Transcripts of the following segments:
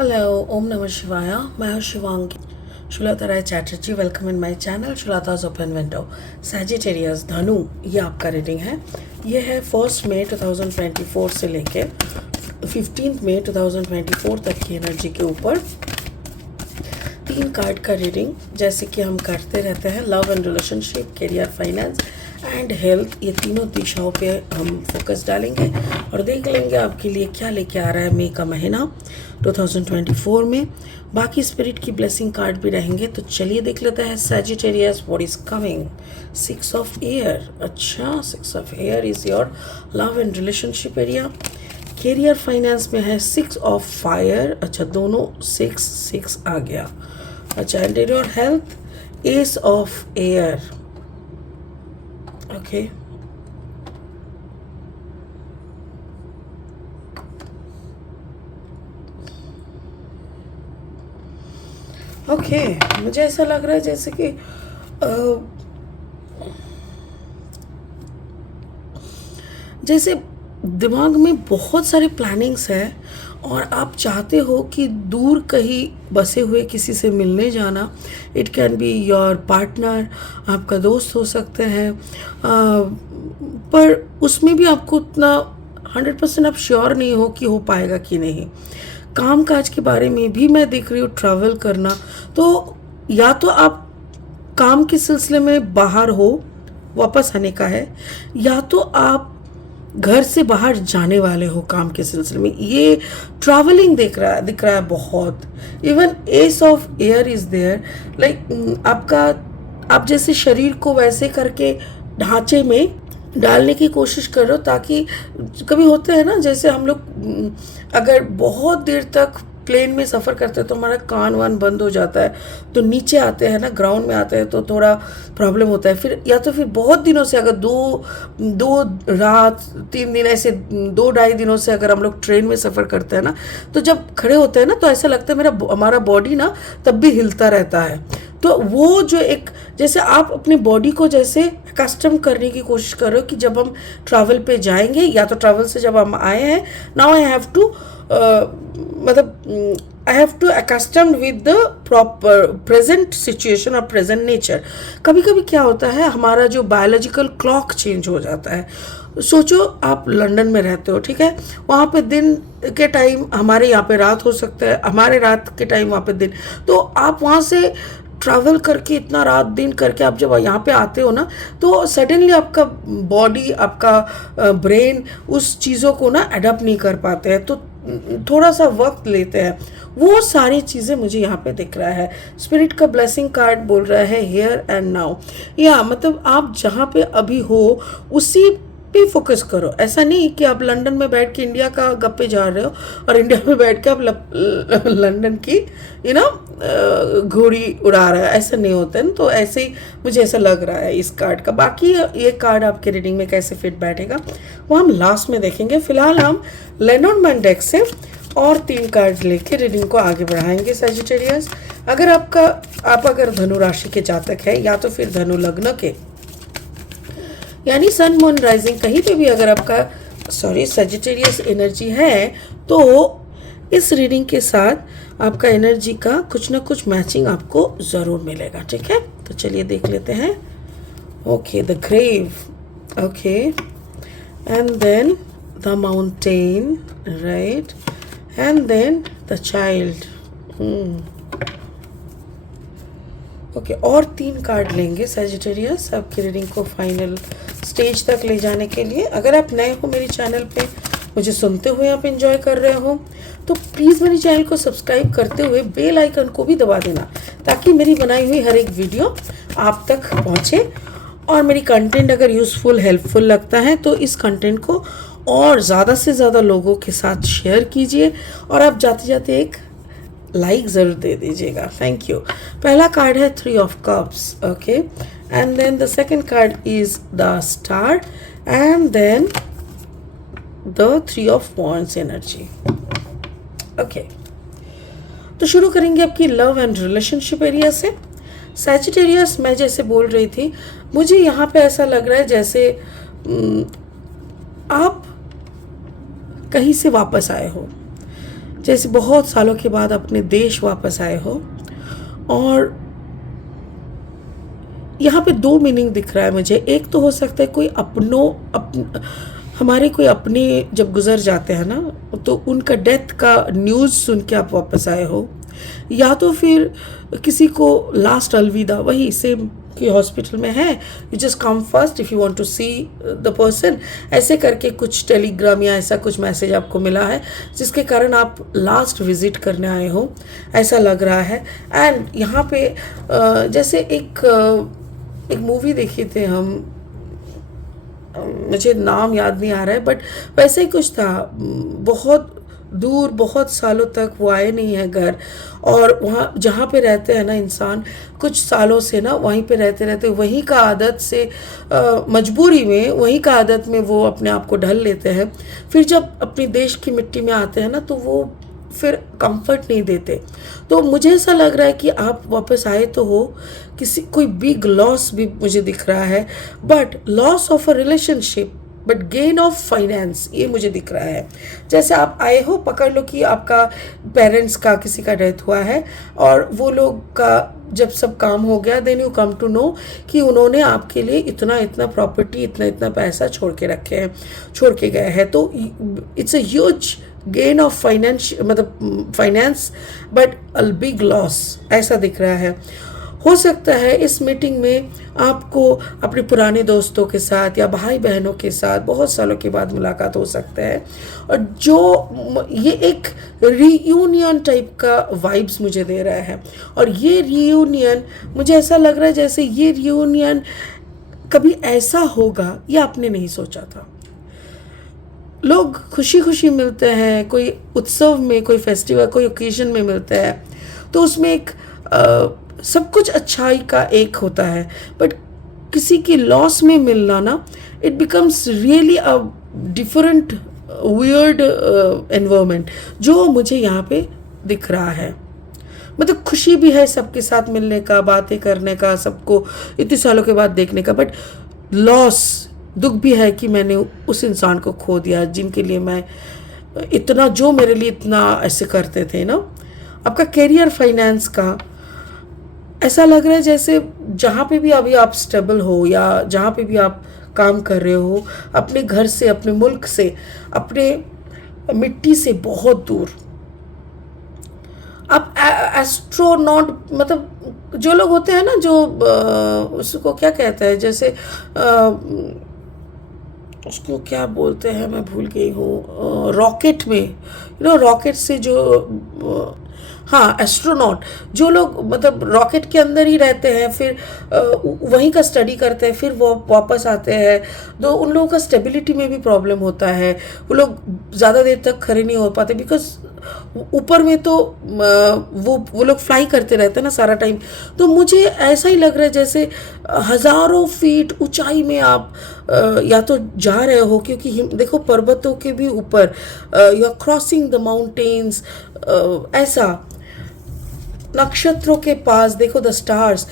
Hello, Om Namah Shivaya. मैं हूँ Shivangi Shulata Rai Chatterjee. Welcome in my channel Shulata's open window. Sagittarius Dhanu, ये आपका रीडिंग है. ये है 1 मई 2024 से लेके 15 मई 2024 तक की एनर्जी के ऊपर 3 कार्ड का रीडिंग. जैसे कि हम करते रहते हैं, love and relationship, career, finance and health, ये तीनों दिशाओं पे हम फोकस डालेंगे और देख लेंगे आपके लिए क्या लेके आ रहा है मई का महीना 2024 में. बाकी स्पिरिट की ब्लेसिंग कार्ड भी रहेंगे. तो चलिए देख लेते हैं Sagittarius what is coming. 6 of air. अच्छा, 6 of air is your love and relationship area. Career finance में है 6 ऑफ फायर. अच्छा, दोनों 6 आ गया. अच्छा, and your health S of air. Okay, okay, मुझे ऐसा लग रहा है जैसे कि जैसे दिमाग में बहुत सारे प्लानिंग्स हैं और आप चाहते हो कि दूर कहीं बसे हुए किसी से मिलने जाना. It can be your partner, आपका दोस्त हो सकते हैं, पर उसमें भी आपको उतना 100% आप श्योर नहीं हो कि हो पाएगा कि नहीं. काम काज के बारे में भी मैं देख रही हूँ, ट्रैवल करना. तो या तो आप काम के सिलसिले में बाहर हो, वापस आने का है, या तो आप घर से बाहर जाने वाले हो काम के सिलसिले में. ये ट्रैवलिंग दिख रहा है बहुत. Even ace of air is there. Like आप जैसे शरीर को वैसे करके ढांचे में डालने की कोशिश कर रहे हो, ताकि कभी होते हैं ना, जैसे हम लोग अगर बहुत देर तक प्लेन में सफ़र करते हैं तो हमारा कान वान बंद हो जाता है, तो नीचे आते हैं ना, ग्राउंड में आते हैं तो थोड़ा प्रॉब्लम होता है. फिर या तो फिर बहुत दिनों से, अगर दो रात 3 दिन, ऐसे 2-2.5 दिनों से अगर हम लोग ट्रेन में सफ़र करते हैं ना, तो जब खड़े होते हैं ना तो ऐसा लगता है हमारा बॉडी ना तब भी हिलता रहता है. तो वो जो एक, जैसे आप अपनी बॉडी को जैसे कस्टम करने की कोशिश कर रहे हो कि जब हम ट्रैवल पे जाएंगे, या तो ट्रैवल से जब हम आए हैं, now I have to I have to accustomed with the proper present situation और प्रेजेंट नेचर. कभी कभी क्या होता है, हमारा जो बायोलॉजिकल क्लॉक चेंज हो जाता है. सोचो आप लंदन में रहते हो, ठीक है, वहाँ पे दिन के टाइम हमारे यहाँ पे रात हो सकता है, हमारे रात के टाइम वहाँ पे दिन. तो आप वहाँ से ट्रैवल करके इतना रात दिन करके आप जब यहाँ पे आते हो ना, तो सडनली आपका बॉडी, आपका ब्रेन उस चीज़ों को ना अडॉप्ट नहीं कर पाते हैं, तो थोड़ा सा वक्त लेते हैं. वो सारी चीज़ें मुझे यहाँ पे दिख रहा है. स्पिरिट का ब्लेसिंग कार्ड बोल रहा है हियर एंड नाउ. या मतलब आप जहाँ पे अभी हो उसी पे फोकस करो. ऐसा नहीं कि आप लंदन में बैठ के इंडिया का गप्पे जा रहे हो और इंडिया में बैठ के आप लंदन की घोड़ी उड़ा रहे हो. ऐसा नहीं होता है. तो ऐसे ही मुझे ऐसा लग रहा है इस कार्ड का. बाकी ये कार्ड आपके रीडिंग में कैसे फिट बैठेगा वो हम लास्ट में देखेंगे. फिलहाल हम लेनॉर्ड डेक से और 3 कार्ड लेके रीडिंग को आगे बढ़ाएंगे. सैजिटेरियस, आप अगर धनु राशि के जातक है, या तो फिर धनु लग्न के, यानी सन मून राइजिंग, कहीं पे भी अगर आपका सैजिटेरियस एनर्जी है, तो इस रीडिंग के साथ आपका एनर्जी का कुछ ना कुछ मैचिंग आपको ज़रूर मिलेगा. ठीक है, तो चलिए देख लेते हैं. Okay, the grave. Okay, and then the mountain, right, and then the child. Okay, और 3 कार्ड लेंगे सैजिटेरियस आपकी रीडिंग को फाइनल स्टेज तक ले जाने के लिए. अगर आप नए हो मेरे चैनल पे, मुझे सुनते हुए आप एंजॉय कर रहे हो, तो प्लीज़ मेरे चैनल को सब्सक्राइब करते हुए बेल आइकन को भी दबा देना, ताकि मेरी बनाई हुई हर एक वीडियो आप तक पहुँचे. और मेरी कंटेंट अगर यूज़फुल, हेल्पफुल लगता है तो इस कंटेंट को और ज़्यादा से ज़्यादा लोगों के साथ शेयर कीजिए, और आप जाते जाते एक लाइक ज़रूर दे दीजिएगा. Thank you. पहला कार्ड है 3 of cups. Okay, and then the second card is the star, and then the 3 of wands energy. Okay, तो शुरू करेंगे आपकी लव एंड रिलेशनशिप एरिया से. सैजिटेरियस, मैं जैसे बोल रही थी, मुझे यहाँ पे ऐसा लग रहा है जैसे आप कहीं से वापस आए हो, जैसे बहुत सालों के बाद अपने देश वापस आए हो, और यहाँ पे दो मीनिंग दिख रहा है मुझे। एक तो हो सकता है कोई हमारे कोई अपने जब गुजर जाते हैं ना, तो उनका डेथ का न्यूज़ सुन के आप वापस आए हो, या तो फिर किसी को लास्ट अलविदा, वही सेम कि हॉस्पिटल में है, you just come first if you want to see the person, ऐसे करके कुछ टेलीग्राम या ऐसा कुछ मैसेज आपको मिला है जिसके कारण आप लास्ट विजिट करने आए हो, ऐसा लग रहा है। एंड यहाँ पे जैसे एक मूवी देखी थी हम, मुझे नाम याद नहीं आ रहा है, बट वैसे ही कुछ था, बहुत दूर बहुत सालों तक वो आए नहीं है घर, और वहाँ जहाँ पे रहते हैं ना इंसान कुछ सालों से ना, वहीं पे रहते रहते वहीं का आदत से मजबूरी में वहीं का आदत में वो अपने आप को ढल लेते हैं। फिर जब अपने देश की मिट्टी में आते हैं ना, तो वो फिर कंफर्ट नहीं देते। तो मुझे ऐसा लग रहा है कि आप वापस आए तो हो, किसी कोई बिग लॉस भी मुझे दिख रहा है, but loss of a relationship but gain of finance, ये मुझे दिख रहा है। जैसे आप आए हो, पकड़ लो कि आपका पेरेंट्स का किसी का डेथ हुआ है, और वो लोग का जब सब काम हो गया, then you come to know कि उन्होंने आपके लिए इतना इतना प्रॉपर्टी, इतना इतना पैसा छोड़ के गए हैं। तो it's a huge gain of finance, मतलब finance, but a big loss, ऐसा दिख रहा है। हो सकता है इस मीटिंग में आपको अपने पुराने दोस्तों के साथ या भाई बहनों के साथ बहुत सालों के बाद मुलाकात हो सकता है, और जो ये एक रीयूनियन टाइप का वाइब्स मुझे दे रहा है। और ये रीयूनियन मुझे ऐसा लग रहा है जैसे ये रीयूनियन कभी ऐसा होगा ये आपने नहीं सोचा था। लोग खुशी खुशी मिलते हैं, कोई उत्सव में, कोई फेस्टिवल, कोई ओकेजन में मिलते हैं, तो उसमें एक सब कुछ अच्छाई का एक होता है, बट किसी की लॉस में मिलना ना, it becomes really a different weird environment, जो मुझे यहाँ पे दिख रहा है। मतलब खुशी भी है सबके साथ मिलने का, बातें करने का, सबको इतने सालों के बाद देखने का, बट लॉस, दुख भी है कि मैंने उस इंसान को खो दिया जिनके लिए मैं इतना, जो मेरे लिए इतना ऐसे करते थे ना। आपका करियर फाइनेंस का ऐसा लग रहा है जैसे जहाँ पे भी अभी आप स्टेबल हो, या जहाँ पे भी आप काम कर रहे हो, अपने घर से, अपने मुल्क से, अपने मिट्टी से बहुत दूर, आप एस्ट्रोनॉट, मतलब जो लोग होते हैं ना, जो उसको क्या कहते हैं, जैसे उसको क्या बोलते हैं, मैं भूल गई हूँ, रॉकेट में, रॉकेट से जो हाँ, एस्ट्रोनॉट, जो लोग मतलब रॉकेट के अंदर ही रहते हैं, फिर वहीं का स्टडी करते हैं, फिर वो वापस आते हैं, तो उन लोगों का स्टेबिलिटी में भी प्रॉब्लम होता है, वो लोग ज़्यादा देर तक खड़े नहीं हो पाते, बिकॉज ऊपर में तो वो लोग फ्लाई करते रहते हैं ना सारा टाइम। तो मुझे ऐसा ही लग रहा है जैसे हज़ारों फीट ऊंचाई में आप या तो जा रहे हो, क्योंकि देखो पर्वतों के भी ऊपर, you are crossing the mountains, ऐसा नक्षत्रों के पास, देखो the stars,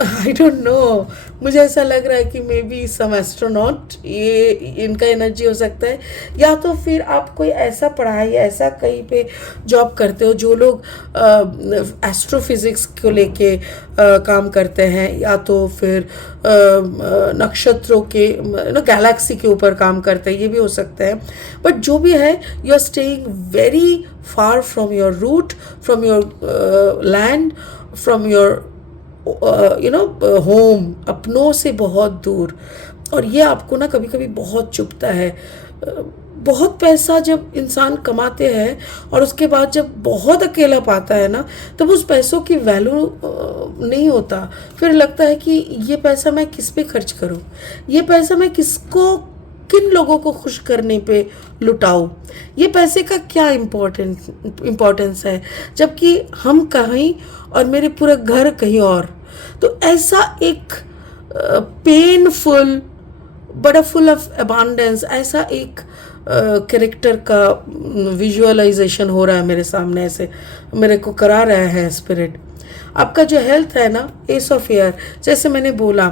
I don't know, मुझे ऐसा लग रहा है कि मे बी सम एस्ट्रोनॉट, ये इनका एनर्जी हो सकता है। या तो फिर आप कोई ऐसा पढ़ाई, ऐसा कहीं पे जॉब करते हो जो लोग एस्ट्रोफिजिक्स को लेके काम करते हैं, या तो फिर नक्षत्रों के, गैलेक्सी के ऊपर काम करते हैं, ये भी हो सकता है। बट जो भी है, you are staying very far from your root, from your land, from your home, अपनों से बहुत दूर। और ये आपको ना कभी कभी बहुत चुभता है। बहुत पैसा जब इंसान कमाते हैं और उसके बाद जब बहुत अकेला पाता है ना, तब उस पैसों की वैल्यू नहीं होता। फिर लगता है कि ये पैसा मैं किस पे खर्च करूं, ये पैसा मैं किसको, किन लोगों को खुश करने पे लुटाऊं, ये पैसे का क्या इम्पोर्टेंस है, जबकि हम कहीं और मेरे पूरा घर कहीं और। तो ऐसा एक painful but full of abundance, ऐसा एक कैरेक्टर का विजुअलाइजेशन हो रहा है मेरे सामने, ऐसे मेरे को करा रहा है स्पिरिट। आपका जो हेल्थ है ना, एस ऑफ एयर, जैसे मैंने बोला,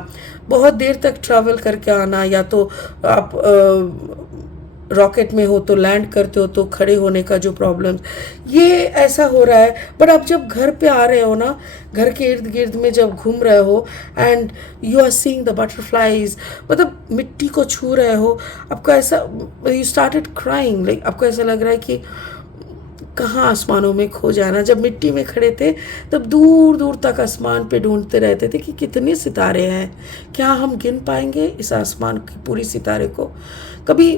बहुत देर तक ट्रैवल करके आना, या तो आप रॉकेट में हो तो लैंड करते हो तो खड़े होने का जो प्रॉब्लम, ये ऐसा हो रहा है। बट आप जब घर पे आ रहे हो ना, घर के इर्द गिर्द में जब घूम रहे हो and you are seeing the butterflies, मतलब मिट्टी को छू रहे हो, आपको ऐसा, यू स्टार्टेड क्राइंग, लाइक आपको ऐसा लग रहा है कि कहाँ आसमानों में खो जाना। जब मिट्टी में खड़े थे तब दूर दूर तक आसमान पे ढूंढते रहते थे कि कितने सितारे हैं, क्या हम गिन पाएंगे इस आसमान की पूरी सितारे को। कभी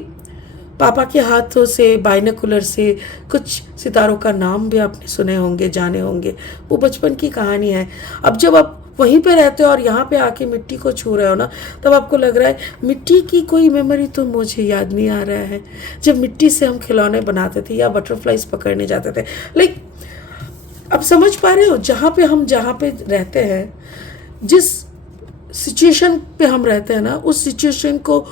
पापा के हाथों से बाइनोकुलर से कुछ सितारों का नाम भी आपने सुने होंगे, जाने होंगे, वो बचपन की कहानी है। अब जब आप वहीं पे रहते हो और यहाँ पे आके मिट्टी को छू रहे हो ना, तब आपको लग रहा है मिट्टी की कोई मेमोरी तो मुझे याद नहीं आ रहा है, जब मिट्टी से हम खिलौने बनाते थे या बटरफ्लाइज पकड़ने जाते थे। लाइक अब समझ पा रहे हो, जहाँ पे रहते हैं, जिस सिचुएशन पे हम रहते हैं ना, उस सिचुएशन को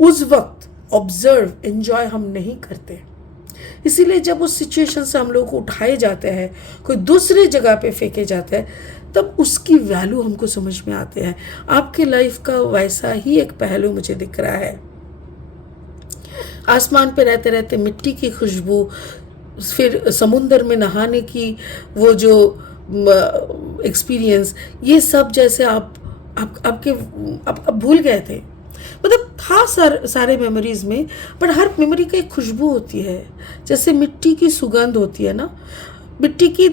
उस वक्त ऑब्जर्व, एंजॉय हम नहीं करते। इसीलिए जब उस सिचुएशन से हम लोग को उठाए जाते हैं, कोई दूसरे जगह पे फेंके जाते हैं, तब उसकी वैल्यू हमको समझ में आते हैं। आपकी लाइफ का वैसा ही एक पहलू मुझे दिख रहा है। आसमान पे रहते रहते मिट्टी की खुशबू, फिर समुंदर में नहाने की वो जो एक्सपीरियंस, ये सब जैसे आप भूल गए थे। मतलब था सारे मेमोरीज में, पर हर मेमोरी का एक खुशबू होती है। जैसे मिट्टी की सुगंध होती है ना, मिट्टी की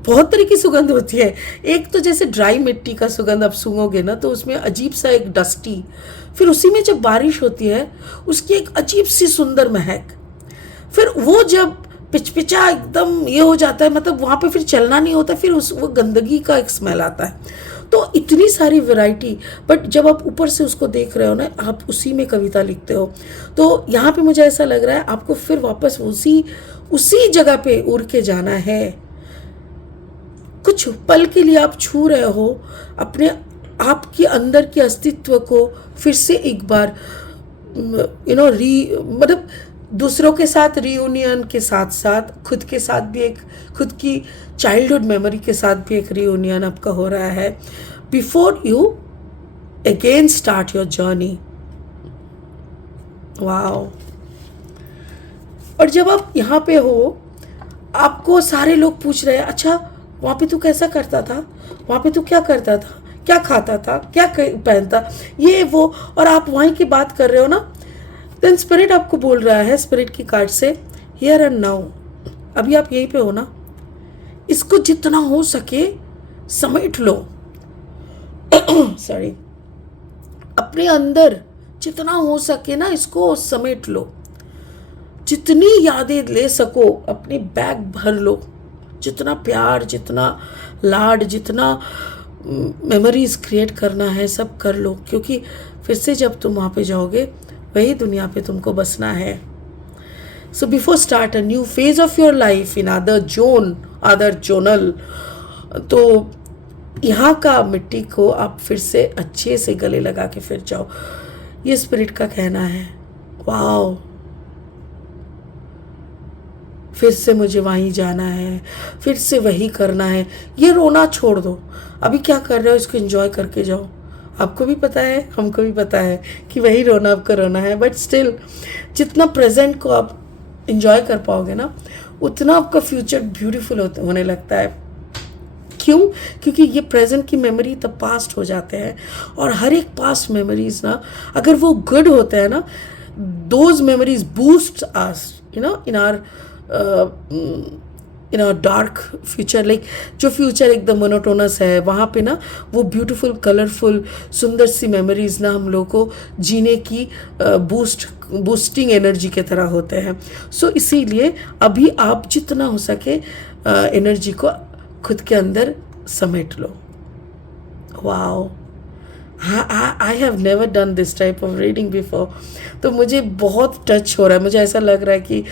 बहुत तरह की सुगंध होती है। एक तो जैसे ड्राई मिट्टी का सुगंध आप सूंघोगे ना तो उसमें अजीब सा एक डस्टी, फिर उसी में जब बारिश होती है उसकी एक अजीब सी सुंदर महक, फिर वो जब पिचपिचा एकदम ये हो जाता है, मतलब वहाँ पे फिर चलना नहीं होता, फिर वो गंदगी का एक स्मेल आता है। तो इतनी सारी वैरायटी, बट जब आप ऊपर से उसको देख रहे हो ना, आप उसी में कविता लिखते हो। तो यहाँ पे मुझे ऐसा लग रहा है आपको फिर वापस उसी जगह पे उड़ के जाना है। कुछ पल के लिए आप छू रहे हो अपने आपके अंदर के अस्तित्व को, फिर से एक बार मतलब दूसरों के साथ रियूनियन के साथ साथ खुद के साथ भी एक, खुद की चाइल्डहुड मेमोरी के साथ भी एक रियूनियन आपका हो रहा है before you again start your journey. Wow. और जब आप यहाँ पे हो, आपको सारे लोग पूछ रहे हैं, अच्छा वहाँ पे तू कैसा करता था, वहाँ पे तू क्या करता था, क्या खाता था, क्या पहनता, ये वो, और आप वहीं की बात कर रहे हो ना। देन स्पिरिट आपको बोल रहा है, स्पिरिट की कार्ड से, हियर एंड नाउ, अभी आप यहीं पे हो ना, इसको जितना हो सके समेट लो। सॉरी, अपने अंदर जितना हो सके ना इसको समेट लो, जितनी यादें ले सको अपनी बैग भर लो, जितना प्यार, जितना लाड, जितना मेमोरीज क्रिएट करना है सब कर लो, क्योंकि फिर से जब तुम वहाँ पे जाओगे वही दुनिया पे तुमको बसना है। So before start a new phase of your life in other zonal, तो यहाँ का मिट्टी को आप फिर से अच्छे से गले लगा के फिर जाओ, ये स्पिरिट का कहना है। वाओ, फिर से मुझे वहीं जाना है, फिर से वही करना है। ये रोना छोड़ दो, अभी क्या कर रहे हो इसको एंजॉय करके जाओ। आपको भी पता है, हमको भी पता है कि वही रोना आपको रोना है, बट स्टिल जितना प्रेजेंट को आप एंजॉय कर पाओगे ना, उतना आपका फ्यूचर ब्यूटीफुल होने लगता है। क्यों? क्योंकि ये प्रेजेंट की मेमोरी तब पास्ट हो जाते हैं, और हर एक पास्ट मेमोरीज ना अगर वो गुड होते हैं ना, those memories boost us in our dark future. Like जो फ्यूचर एकदम मोनोटोनस है, वहाँ पे ना वो ब्यूटीफुल कलरफुल सुंदर सी मेमोरीज ना हम लोग को जीने की बूस्टिंग एनर्जी के तरह होते हैं। सो इसीलिए अभी आप जितना हो सके एनर्जी को खुद के अंदर समेट लो। Wow, I have never done this type of reading before, तो मुझे बहुत टच हो रहा है। मुझे ऐसा लग रहा है कि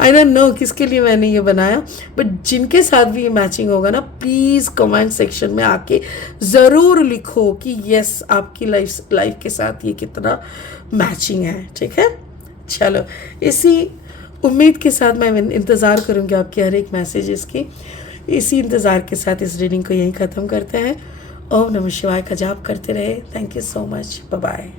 आई डोंट नो किसके लिए मैंने ये बनाया, बट जिनके साथ भी ये मैचिंग होगा ना, प्लीज़ कमेंट सेक्शन में आके ज़रूर लिखो कि यस आपकी लाइफ के साथ ये कितना मैचिंग है। ठीक है, चलो इसी उम्मीद के साथ मैं इंतज़ार करूँगी आपके हर एक मैसेजेस की। इसी इंतज़ार के साथ इस रीडिंग को यहीं ख़त्म करते हैं। ओम नमः शिवाय का जाप करते रहे। Thank you so much, bye bye.